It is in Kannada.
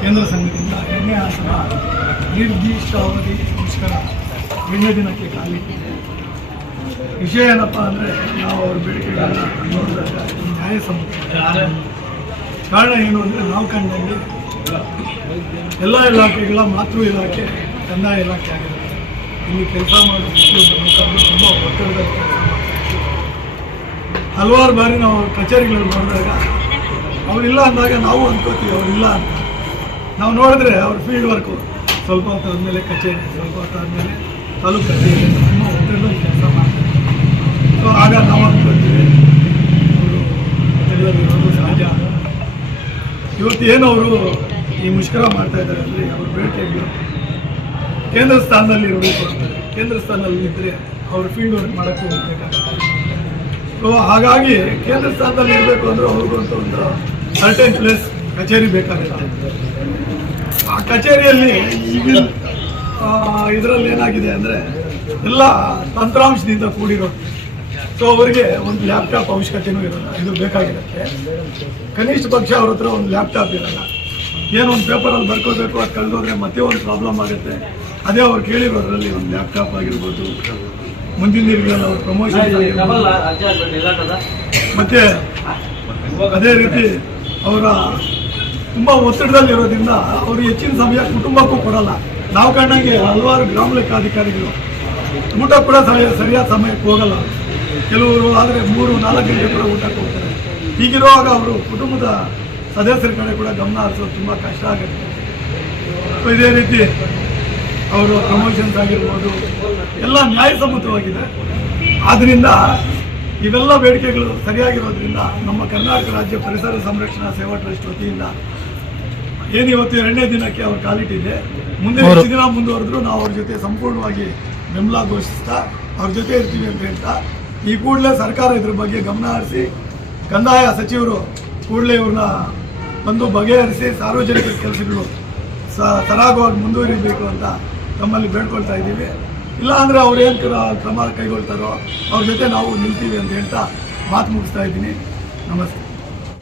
ಕೇಂದ್ರ ಸಂಘದಿಂದ ಎಣ್ಣೆ ಆಸನ ನಿರ್ದಿಷ್ಟ ಅವಧಿ ಮುಷ್ಕರ ಎರಡನೇ ದಿನಕ್ಕೆ ಕಾಲಿಟ್ಟಿದೆ ವಿಷಯ ಏನಪ್ಪ ಅಂದರೆ ನಾವು ಅವ್ರ ಬೇಡಿಕೆಗಳನ್ನ ನ್ಯಾಯಸಮ್ಮತ ಕಾರಣ ಏನು ಅಂದರೆ ನಾವು ಕಂಡಲ್ಲಿ ಎಲ್ಲ ಇಲಾಖೆಗಳ ಮಾತೃ ಇಲಾಖೆ, ಕಂದಾಯ ಇಲಾಖೆ ಆಗಿರುತ್ತೆ. ಇಲ್ಲಿ ಕೆಲಸ ಮಾಡಿ ತುಂಬ ಒತ್ತಡದ ಹಲವಾರು ಬಾರಿ ನಾವು ಕಚೇರಿಗಳಲ್ಲಿ ನೋಡಿದಾಗ ಅವರಿಲ್ಲ ಅಂದಾಗ ನಾವು ಅಂದ್ಕೋತೀವಿ ಅವರಿಲ್ಲ ಅಂತ. ನಾವು ನೋಡಿದ್ರೆ ಅವ್ರ ಫೀಲ್ಡ್ ವರ್ಕು ಸ್ವಲ್ಪ ಹೊತ್ತು ಆದಮೇಲೆ ಕಚೇರಿ, ಸ್ವಲ್ಪ ಹೊತ್ತು ಆದಮೇಲೆ ತಾಲೂಕು ಕಚೇರಿ ತುಂಬ ಒತ್ತಡದಲ್ಲಿ ಕೆಲಸ ಮಾಡ್ತಾರೆ. ಸೊ ಆಗ ನಾವು ಅನ್ಕೋತೀವಿ, ಅವರು ಸಹಜ. ಇವತ್ತು ಏನು ಅವರು ಈ ಮುಷ್ಕರ ಮಾಡ್ತಾ ಇದ್ದಾರೆ ಅಂದರೆ ಅವ್ರ ಬೇಡಿಕೆಗಳು ಕೇಂದ್ರ ಸ್ಥಾನದಲ್ಲಿ ಇರಬೇಕು. ಕೇಂದ್ರ ಸ್ಥಾನದಲ್ಲಿ ಇದ್ದರೆ ಅವ್ರ ಫೀಲ್ಡ್ ವರ್ಕ್ ಮಾಡಕ್ಕೆ ಹೋಗ್ಬೇಕಾಗ್ತದೆ ಸೊ ಹಾಗಾಗಿ ಕೇಂದ್ರ ಸ್ಥಾನದಲ್ಲಿ ಇರಬೇಕು ಅಂದ್ರೆ ಅವ್ರಿಗಂತ ಒಂದು ಸರ್ಟೆನ್ ಪ್ಲೇಸ್ ಕಚೇರಿ ಬೇಕಾಗುತ್ತೆ. ಆ ಕಚೇರಿಯಲ್ಲಿ ಈಗಿನ ಇದರಲ್ಲಿ ಏನಾಗಿದೆ ಅಂದರೆ ಎಲ್ಲ ತಂತ್ರಾಂಶದಿಂದ ಕೂಡಿರೋ ಸೊ ಅವರಿಗೆ ಒಂದು ಲ್ಯಾಪ್ಟಾಪ್ ಅವಶ್ಯಕತೆನೂ ಇರಲ್ಲ. ಇದು ಬೇಕಾಗಿರುತ್ತೆ. ಕನಿಷ್ಠ ಪಕ್ಷ ಅವ್ರ ಹತ್ರ ಒಂದು ಲ್ಯಾಪ್ಟಾಪ್ ಇರಲ್ಲ. ಏನೊಂದು ಪೇಪರಲ್ಲಿ ಬರ್ಕೋಬೇಕು, ಅದು ಕಳೆದೋದ್ರೆ ಮತ್ತೆ ಒಂದು ಪ್ರಾಬ್ಲಮ್ ಆಗುತ್ತೆ. ಅದೇ ಅವ್ರು ಕೇಳಿರೋದ್ರಲ್ಲಿ ಒಂದು ಲ್ಯಾಪ್ಟಾಪ್ ಆಗಿರ್ಬೋದು. ಮುಂದಿನ ದಿನಗಳಲ್ಲಿ ಅವ್ರು ಪ್ರಮೋಷನ್ ಮತ್ತು ಅದೇ ರೀತಿ ಅವರ ತುಂಬ ಒತ್ತಡದಲ್ಲಿರೋದ್ರಿಂದ ಅವರು ಹೆಚ್ಚಿನ ಸಮಯ ಕುಟುಂಬಕ್ಕೂ ಕೊಡಲ್ಲ. ನಾವು ಕಂಡಂಗೆ ಹಲವಾರು ಗ್ರಾಮ ಲೆಕ್ಕಾಧಿಕಾರಿಗಳು ಊಟ ಕೂಡ ಸಮಯ ಸರಿಯಾದ ಸಮಯಕ್ಕೆ ಹೋಗಲ್ಲ. ಕೆಲವರು ಆದರೆ ಮೂರು ನಾಲ್ಕು ಗಂಟೆ ಕೂಡ ಊಟಕ್ಕೆ ಹೋಗ್ತಾರೆ. ಹೀಗಿರುವಾಗ ಅವರು ಕುಟುಂಬದ ಸದಸ್ಯರ ಕಡೆ ಕೂಡ ಗಮನ ಹರಿಸೋದು ತುಂಬ ಕಷ್ಟ ಆಗುತ್ತೆ. ಇದೇ ರೀತಿ ಅವರು ಪ್ರಮೋಷನ್ಸ್ ಆಗಿರ್ಬೋದು ಎಲ್ಲ ನ್ಯಾಯಸಮ್ಮತವಾಗಿದೆ ಆದ್ದರಿಂದ ಇವೆಲ್ಲ ಬೇಡಿಕೆಗಳು ಸರಿಯಾಗಿರೋದ್ರಿಂದ ನಮ್ಮ ಕರ್ನಾಟಕ ರಾಜ್ಯ ಪರಿಸರ ಸಂರಕ್ಷಣಾ ಸೇವಾ ಟ್ರಸ್ಟ್ ವತಿಯಿಂದ ಏನಿವತ್ತು ಇವತ್ತು ಎರಡನೇ ದಿನಕ್ಕೆ ಅವ್ರು ಕಾಲಿಟ್ಟಿದೆ ಮುಂದೆ ಮೂರು. ಹೆಚ್ಚು ದಿನ ಮುಂದುವರೆದ್ರು ನಾವು ಅವ್ರ ಜೊತೆ ಸಂಪೂರ್ಣವಾಗಿ ಬೆಂಬಲ ಘೋಷಿಸ್ತಾ ಅವ್ರ ಜೊತೆ ಇರ್ತೀವಿ ಅಂತ ಹೇಳ್ತಾ ಈ ಕೂಡಲೇ ಸರ್ಕಾರ ಇದ್ರ ಬಗ್ಗೆ ಗಮನ ಹರಿಸಿ ಕಂದಾಯ ಸಚಿವರು ಕೂಡಲೇ ಇವ್ರನ್ನ ಬಂದು ಬಗೆಹರಿಸಿ ಸಾರ್ವಜನಿಕ ಕೆಲಸಗಳು ಸ ಸರಾಗವಾಗಿ ಮುಂದುವರಿಬೇಕು ಅಂತ ತಮ್ಮಲ್ಲಿ ಬೇಡ್ಕೊಳ್ತಾ ಇದ್ದೀವಿ. ಇಲ್ಲ ಅಂದರೆ ಅವ್ರು ಏನು ಕ್ರಮ ಕೈಗೊಳ್ತಾರೋ, ಅವ್ರ ಜೊತೆ ನಾವು ನಿಲ್ತೀವಿ ಅಂತ ಹೇಳ್ತಾ ಮಾತು ಮುಗಿಸ್ತಾ ಇದ್ದೀನಿ. ನಮಸ್ತೆ.